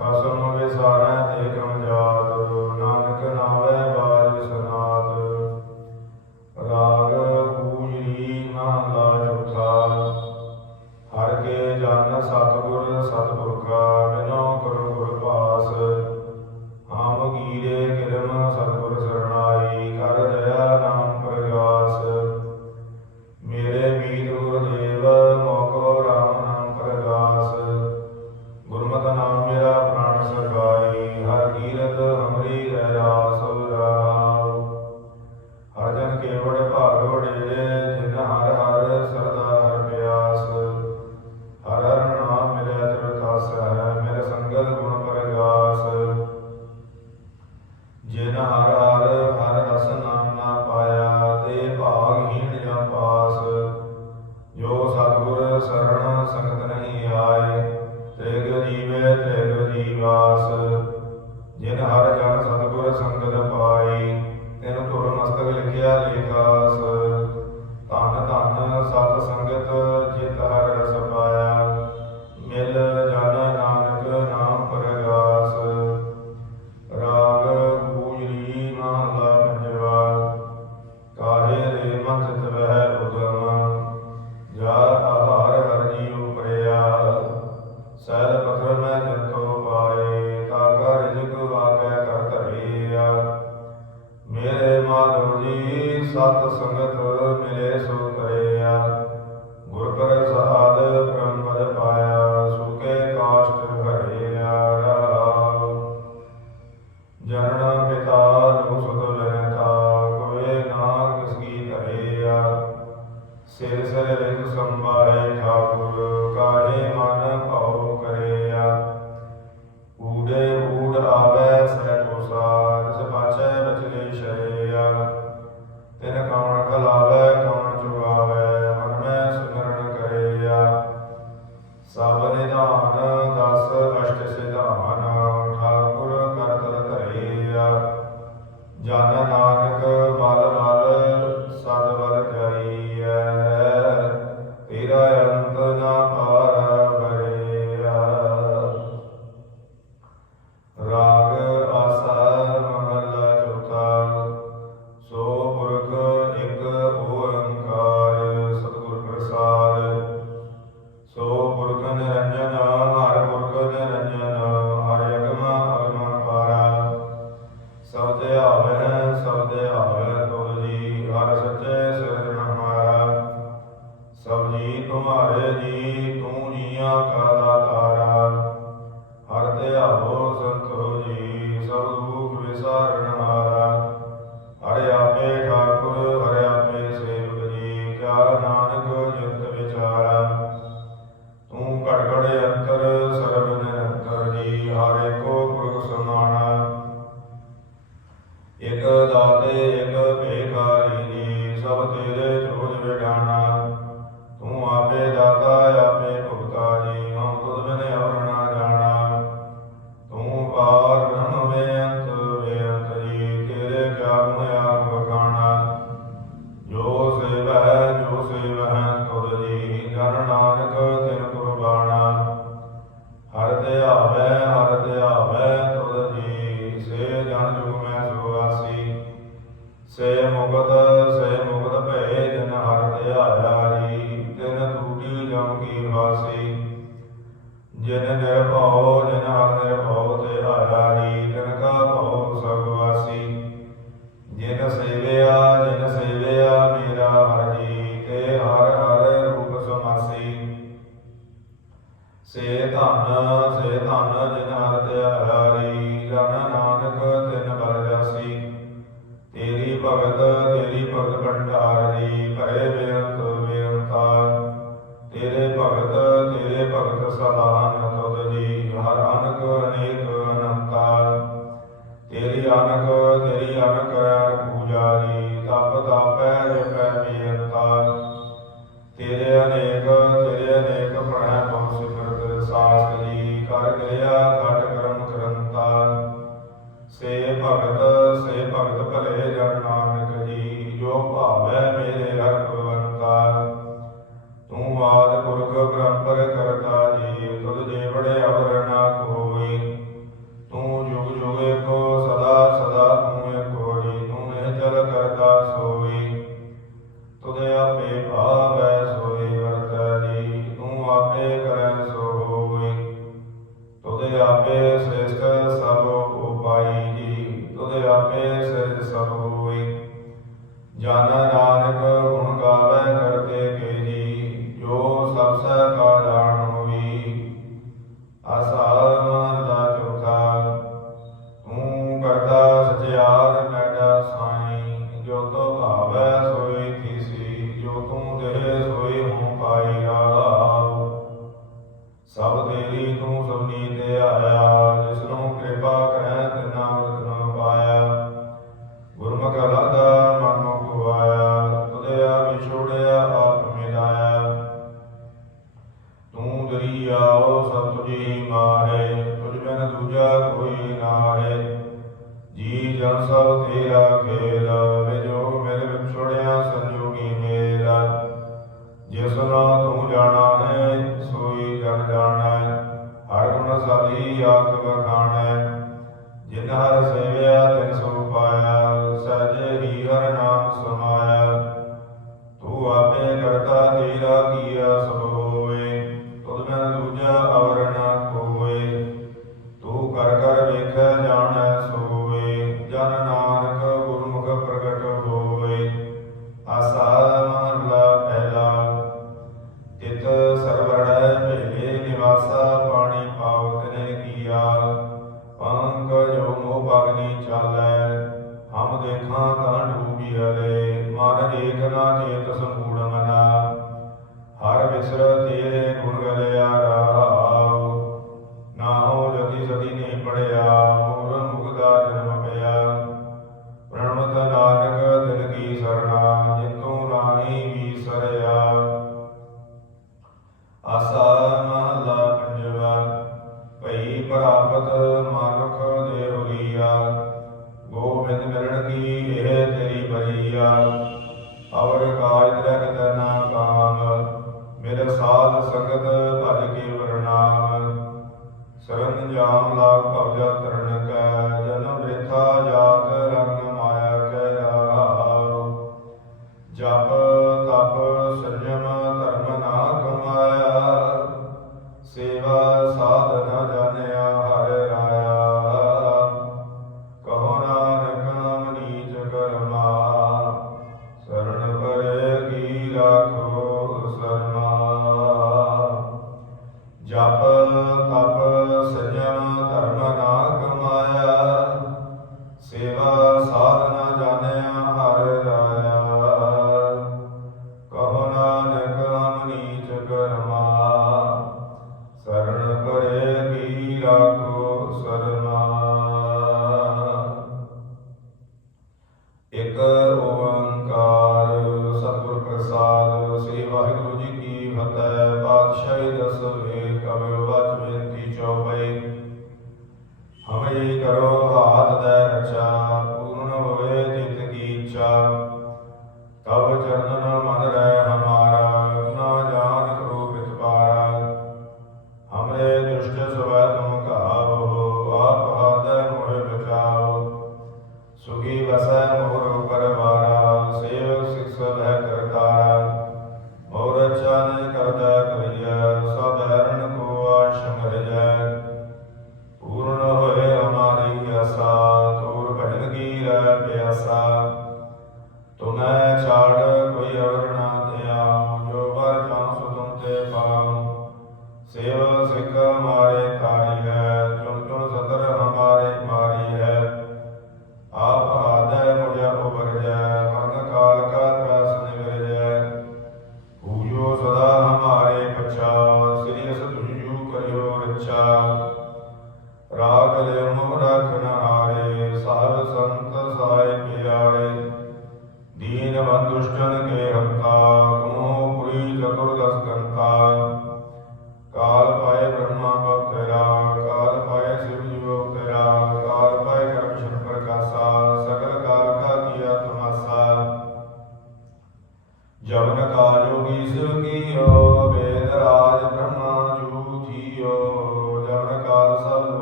ਖਸਮ ਵਿਸਾਰੈ ਤੇ ਦਾਤੇ ਸਰਨ ਜਾਮ ਲਾਗ ਭਵਜਾ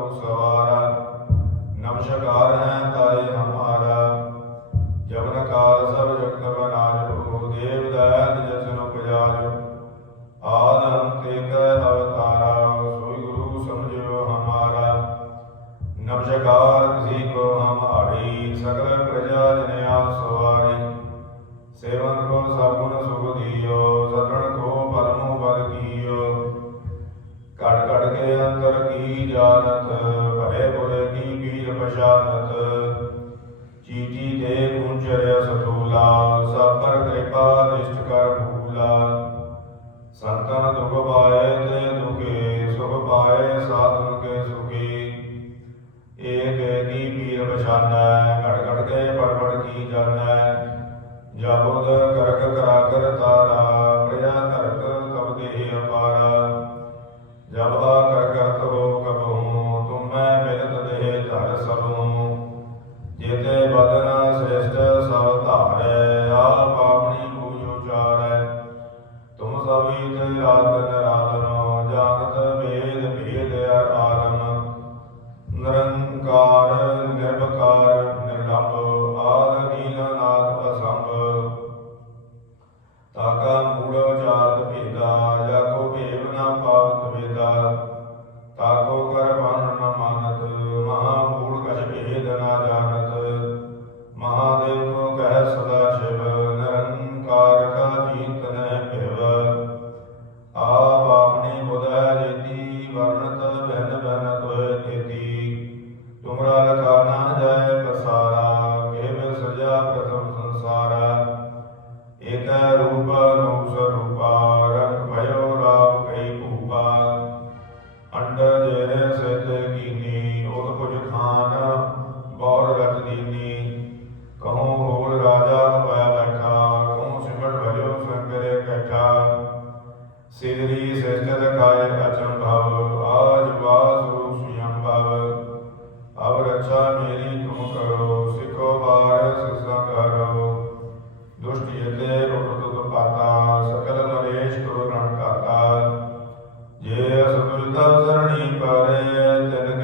Vamos ਪੀਰ ਅਸਫਲਤਾ ਸਰਣੀ ਪਾਰੇ ਤਨ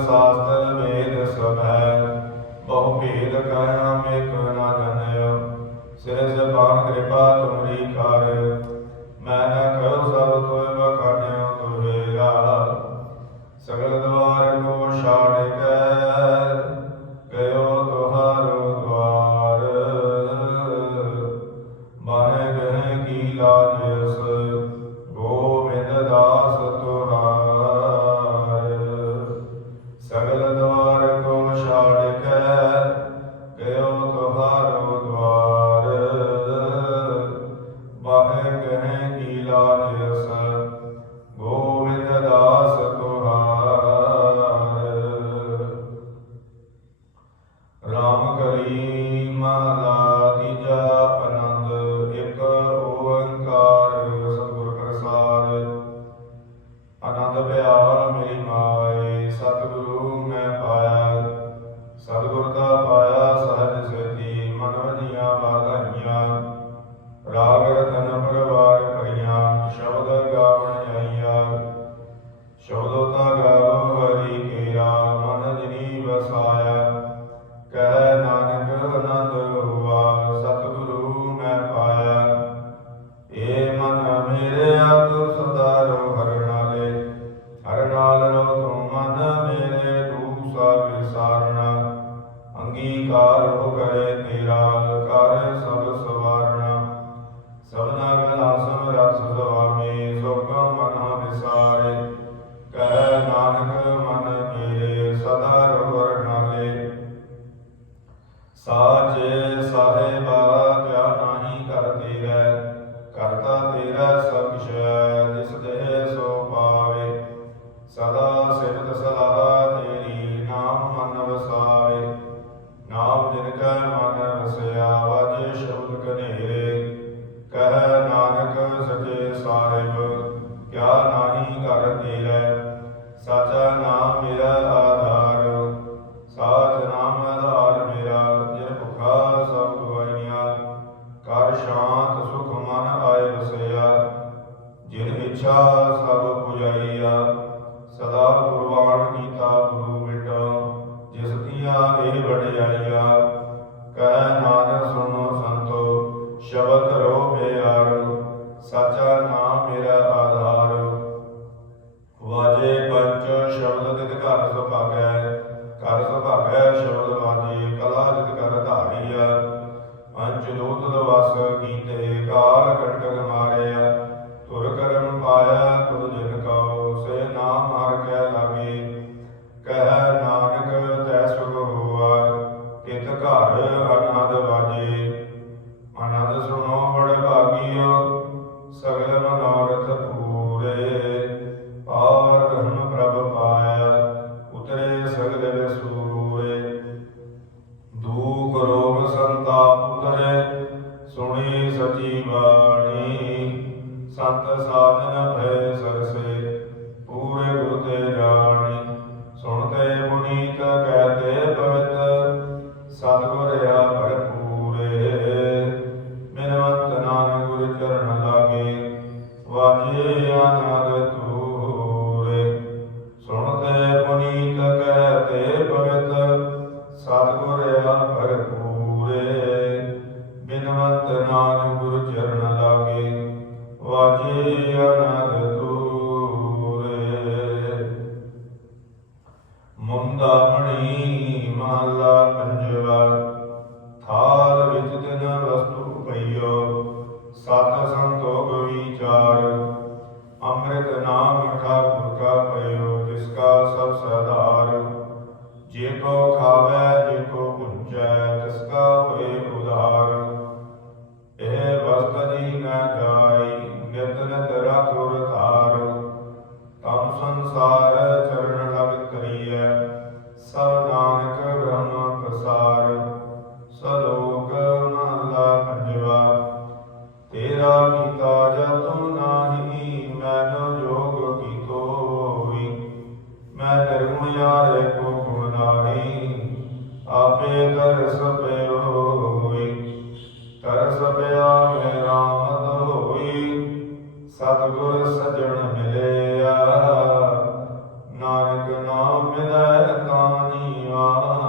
ਸਤ ਵੇਦ ਸੁਨੈ ਬਹੁ ਭੇਦ ਕਹਾ ਮੇ ਕਨ günah bile tani var.